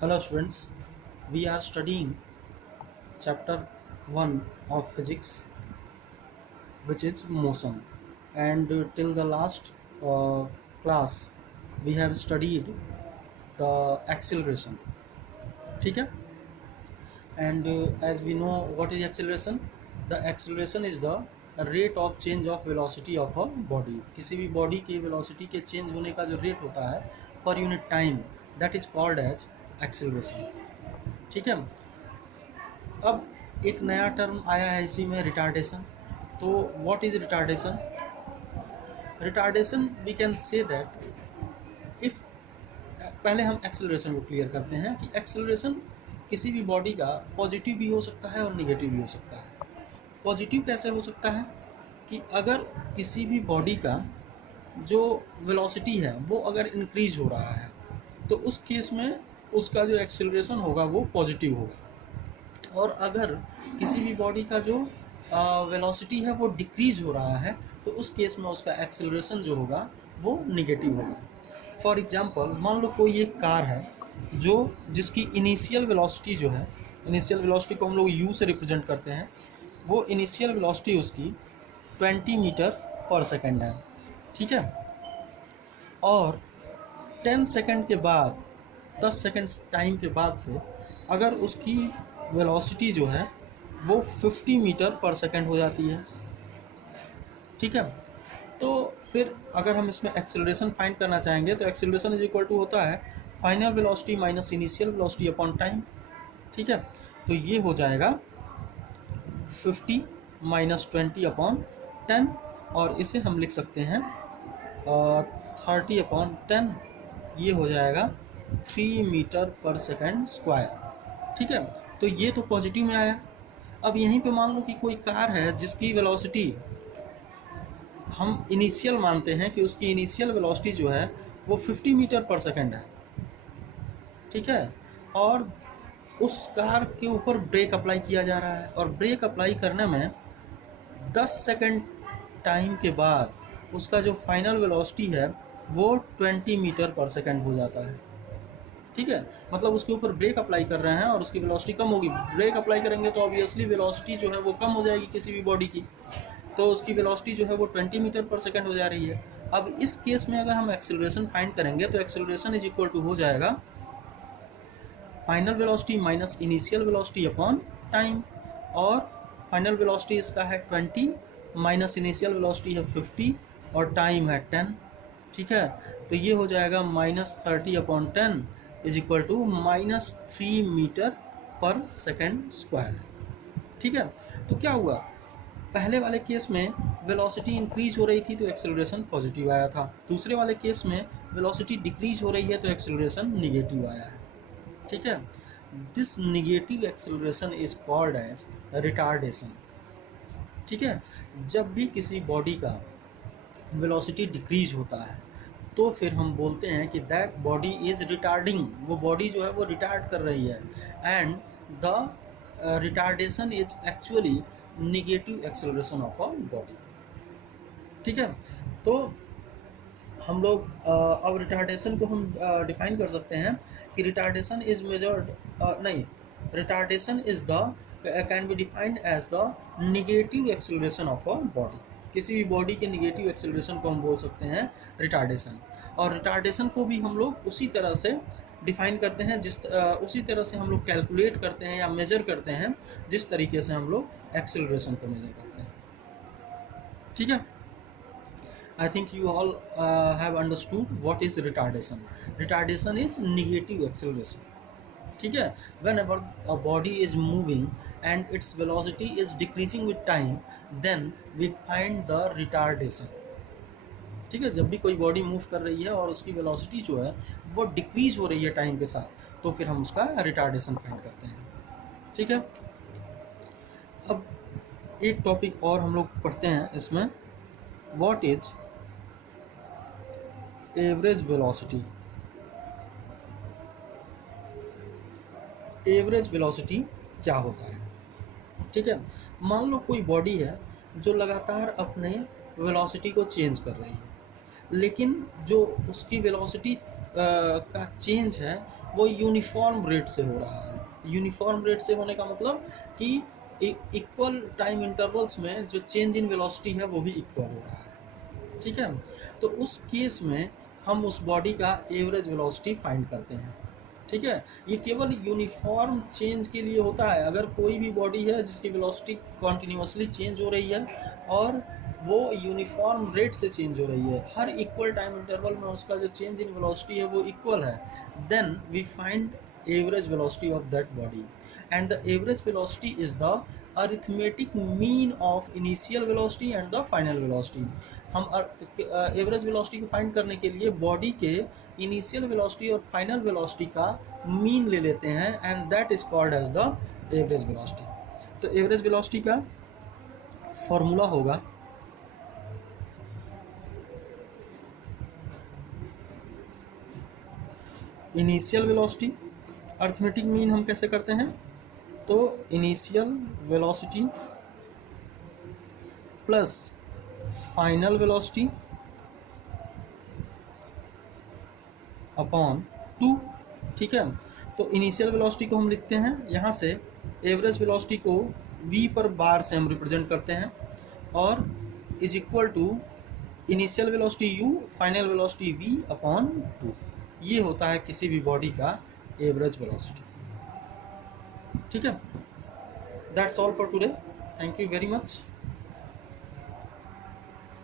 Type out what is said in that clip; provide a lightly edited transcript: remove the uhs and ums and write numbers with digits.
Hello students, we are studying chapter 1 of physics, which is motion, and till the last class we have studied the acceleration. ठीक है? And as we know what is acceleration, the acceleration is the rate of change of velocity of a body. किसी भी body की velocity के change होने का जो rate होता है पर unit time, that is called as acceleration. ठीक है. अब एक नया टर्म आया है इसी में, रिटार्डेशन. तो what is retardation? Retardation we can say that if, पहले हम एक्सेलरेशन को क्लियर करते हैं कि एक्सेलरेशन किसी भी बॉडी का पॉजिटिव भी हो सकता है और निगेटिव भी हो सकता है. पॉजिटिव कैसे हो सकता है कि अगर किसी भी बॉडी का जो वेलोसिटी है वो अगर इंक्रीज हो रहा है तो उस केस में उसका जो एक्सेलरेशन होगा वो पॉजिटिव होगा, और अगर किसी भी बॉडी का जो वेलोसिटी है वो डिक्रीज हो रहा है तो उस केस में उसका एक्सेलरेशन जो होगा वो निगेटिव होगा. फॉर एग्जांपल, मान लो कोई एक कार है जो जिसकी इनिशियल वेलोसिटी जो है, इनिशियल वेलोसिटी को हम लोग यू से रिप्रेजेंट करते हैं, वो इनिशियल वेलोसिटी उसकी 20 मीटर पर सेकेंड है. ठीक है. और 10 सेकेंड के बाद, 10 सेकेंड टाइम के बाद से अगर उसकी वेलोसिटी जो है वो 50 मीटर पर सेकेंड हो जाती है. ठीक है. तो फिर अगर हम इसमें एक्सेलरेशन फाइंड करना चाहेंगे तो एक्सेलरेशन इज इक्वल टू होता है final velocity minus initial velocity upon time. ठीक है. तो ये हो जाएगा 50 माइनस 20 अपॉन 10, और इसे हम लिख सकते हैं 30 अपॉन 10. ये हो जाएगा 3 मीटर पर सेकेंड स्क्वायर. ठीक है. तो ये तो पॉजिटिव में आया. अब यहीं पे मान लो कि कोई कार है जिसकी वेलोसिटी हम इनिशियल मानते हैं कि उसकी इनिशियल वेलोसिटी जो है वो 50 मीटर पर सेकेंड है. ठीक है. और उस कार के ऊपर ब्रेक अप्लाई किया जा रहा है, और ब्रेक अप्लाई करने में 10 सेकेंड टाइम के बाद उसका जो फाइनल वेलोसिटी है वो 20 मीटर पर सेकेंड हो जाता है. ठीक है. मतलब उसके ऊपर ब्रेक अप्लाई कर रहे हैं और उसकी वेलोसिटी कम होगी. ब्रेक अप्लाई करेंगे तो ऑब्वियसली वेलोसिटी जो है वो कम हो जाएगी किसी भी बॉडी की, तो उसकी वेलोसिटी जो है वो 20 मीटर पर सेकेंड हो जा रही है. अब इस केस में अगर हम एक्सेलरेशन फाइंड करेंगे तो एक्सेलरेशन इज इक्वल टू हो जाएगा final velocity minus initial velocity upon time, और फाइनल वेलोसिटी इसका है 20 माइनस इनिशियल वेलोसिटी है 50 और टाइम है 10. ठीक है. तो ये हो जाएगा minus 30 upon 10 is equal to minus 3 metre पर सेकेंड स्क्वायर. ठीक है. तो क्या हुआ, पहले वाले केस में वेलोसिटी इंक्रीज हो रही थी तो एक्सेलरेशन पॉजिटिव आया था. दूसरे वाले केस में वेलोसिटी डिक्रीज हो रही है तो एक्सेलरेशन निगेटिव आया है. ठीक है. This negative acceleration is called as retardation. ठीक है. जब भी किसी बॉडी का वेलोसिटी डिक्रीज होता है तो फिर हम बोलते हैं कि दैट बॉडी इज रिटार्डिंग, वो बॉडी जो है वो रिटार्ड कर रही है, and the retardation is actually negative acceleration of a body. ठीक है. तो हम लोग अब रिटार्डेशन को हम डिफाइन कर सकते हैं कि रिटार्डेशन इज मेजर्ड, नहीं, retardation is the can be defined as the negative acceleration of a body. किसी भी बॉडी के निगेटिव एक्सेलरेशन को हम बोल सकते हैं रिटार्डेशन, और रिटार्डेशन को भी हम लोग उसी तरह से डिफाइन करते हैं उसी तरह से हम लोग कैलकुलेट करते हैं या मेजर करते हैं जिस तरीके से हम लोग एक्सेलरेशन को मेजर करते हैं. ठीक है. I think you all have understood what is retardation. Retardation is negative acceleration. ठीक है. Whenever a body is moving and its velocity is decreasing with time, then we find the retardation. ठीक है. जब भी कोई बॉडी मूव कर रही है और उसकी वेलोसिटी जो है वो डिक्रीज हो रही है टाइम के साथ, तो फिर हम उसका रिटार्डेशन फाइंड करते हैं. ठीक है. अब एक टॉपिक और हम लोग पढ़ते हैं इसमें, what is average velocity. Average velocity क्या होता है. ठीक है. मान लो कोई बॉडी है जो लगातार अपने वेलोसिटी को चेंज कर रही है, लेकिन जो उसकी वेलोसिटी का चेंज है वो यूनिफॉर्म रेट से हो रहा है। यूनिफॉर्म रेट से होने का मतलब कि इक्वल टाइम इंटरवल्स में जो चेंज इन वेलोसिटी है वो भी इक्वल हो रहा है, ठीक है। तो उस केस में हम उस बॉडी का एवरेज वेलोसिटी फाइंड करते हैं, ठीक है। ये केवल यूनिफॉर्म चेंज के लिए होता है। अगर कोई भी बॉडी है जिसकी वेलोसिटी कॉन्टिन्यूसली चेंज हो रही है और वो यूनिफॉर्म रेट से चेंज हो रही है, हर इक्वल टाइम इंटरवल में उसका जो चेंज इन वेलोसिटी है वो इक्वल है, then we find average velocity of that body, and the average velocity is the arithmetic mean of initial velocity and the final velocity. हम एवरेज वेलोसिटी को find करने के लिए बॉडी के initial velocity और फाइनल वेलोसिटी का mean ले लेते हैं, and that is called as the average velocity. तो एवरेज वेलोसिटी का फॉर्मूला होगा इनिशियल वेलोसिटी, अरिथमेटिक मीन हम कैसे करते हैं, तो initial velocity plus final velocity upon 2, ठीक है। तो इनिशियल वेलोसिटी को हम लिखते हैं यहाँ से, एवरेज वेलोसिटी को v पर बार से हम रिप्रेजेंट करते हैं, और is equal to initial velocity u, final velocity v upon 2। ये होता है किसी भी बॉडी का एवरेज वेलोसिटी, ठीक है। That's all for today, thank you very much.